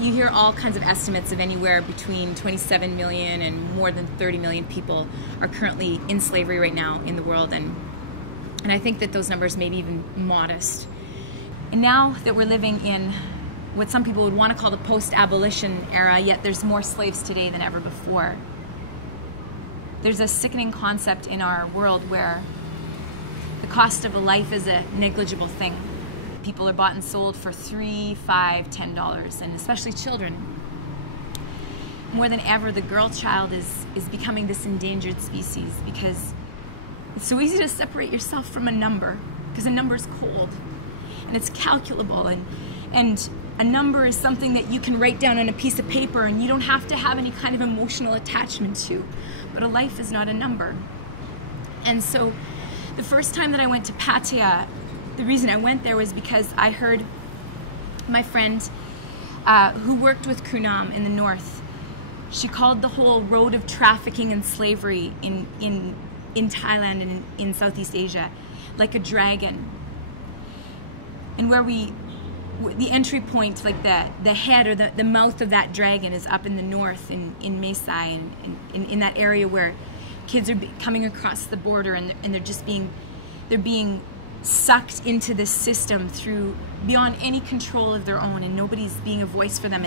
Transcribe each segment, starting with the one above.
you hear all kinds of estimates of anywhere between 27 million and more than 30 million people are currently in slavery right now in the world, and I think that those numbers may be even modest. And now that we're living in what some people would want to call the post-abolition era, yet there's more slaves today than ever before. There's a sickening concept in our world where the cost of a life is a negligible thing. People are bought and sold for $3, $5, $10, and especially children. More than ever, the girl child is becoming this endangered species because it's so easy to separate yourself from a number, because a number is cold and it's calculable, and a number is something that you can write down on a piece of paper and you don't have to have any kind of emotional attachment to. But a life is not a number. And so the first time that I went to Pattaya, the reason I went there was because I heard my friend who worked with Kunam in the north, she called the whole road of trafficking and slavery in Thailand and in Southeast Asia like a dragon. And where the entry point, like the head or the mouth of that dragon is up in the north in Mesai, and in that area where kids are coming across the border and they're being sucked into this system through beyond any control of their own, and nobody's being a voice for them,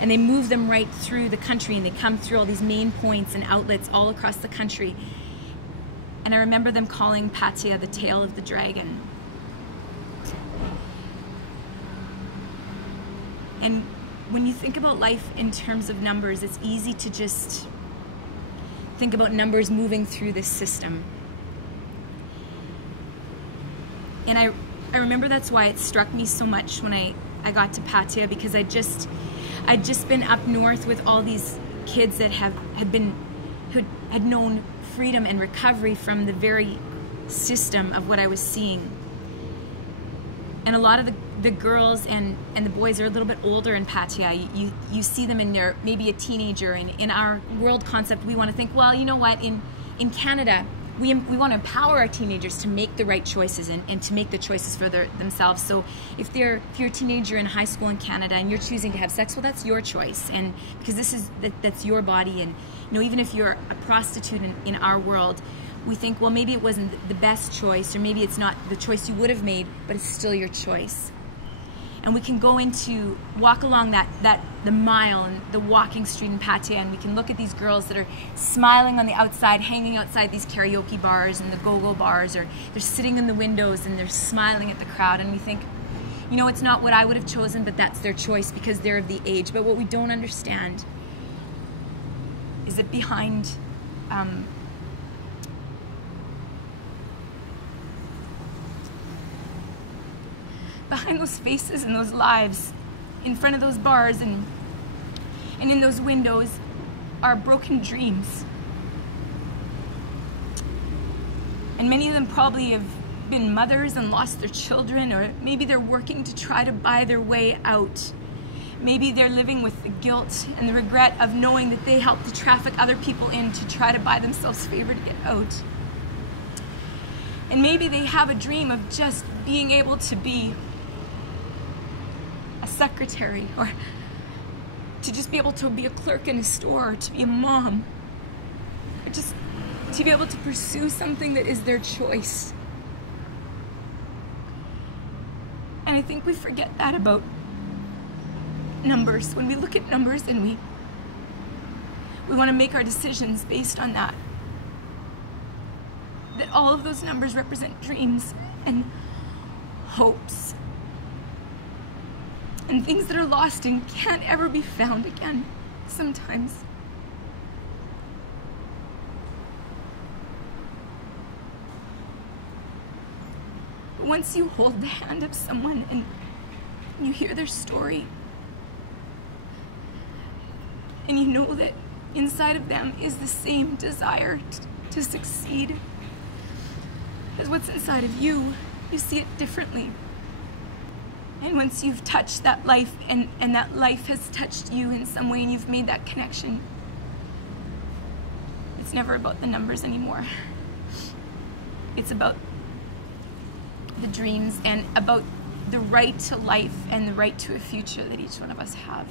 and they move them right through the country, and they come through all these main points and outlets all across the country. And I remember them calling Pattaya the tail of the dragon. And when you think about life in terms of numbers, it's easy to just think about numbers moving through this system. And I remember that's why it struck me so much when I got to Pattaya, because I'd just been up north with all these kids that had known freedom and recovery from the very system of what I was seeing. And a lot of the girls and the boys are a little bit older in Pattaya. You see them in their, maybe a teenager, and in our world concept we want to think, well, you know what, in Canada we want to empower our teenagers to make the right choices and to make the choices for themselves. So if you're a teenager in high school in Canada and you're choosing to have sex, well, that's your choice, and because that's your body. And even if you're a prostitute in our world, we think, well, maybe it wasn't the best choice, or maybe it's not the choice you would have made, but it's still your choice. And we can walk along the mile and the walking street in Pattaya, and we can look at these girls that are smiling on the outside, hanging outside these karaoke bars and the go-go bars, or they're sitting in the windows and they're smiling at the crowd, and we think, it's not what I would have chosen, but that's their choice because they're of the age. But what we don't understand is that behind those faces and those lives, in front of those bars and in those windows, are broken dreams. And many of them probably have been mothers and lost their children, or maybe they're working to try to buy their way out. Maybe they're living with the guilt and the regret of knowing that they helped to traffic other people in to try to buy themselves favor to get out. And maybe they have a dream of just being able to be a secretary, or to just be able to be a clerk in a store, or to be a mom, or just to be able to pursue something that is their choice. And I think we forget that about numbers. When we look at numbers and we want to make our decisions based on that all of those numbers represent dreams and hopes and things that are lost and can't ever be found again sometimes. But once you hold the hand of someone and you hear their story, and you know that inside of them is the same desire to succeed as what's inside of you, you see it differently. And once you've touched that life, and that life has touched you in some way, and you've made that connection, it's never about the numbers anymore. It's about the dreams and about the right to life and the right to a future that each one of us have.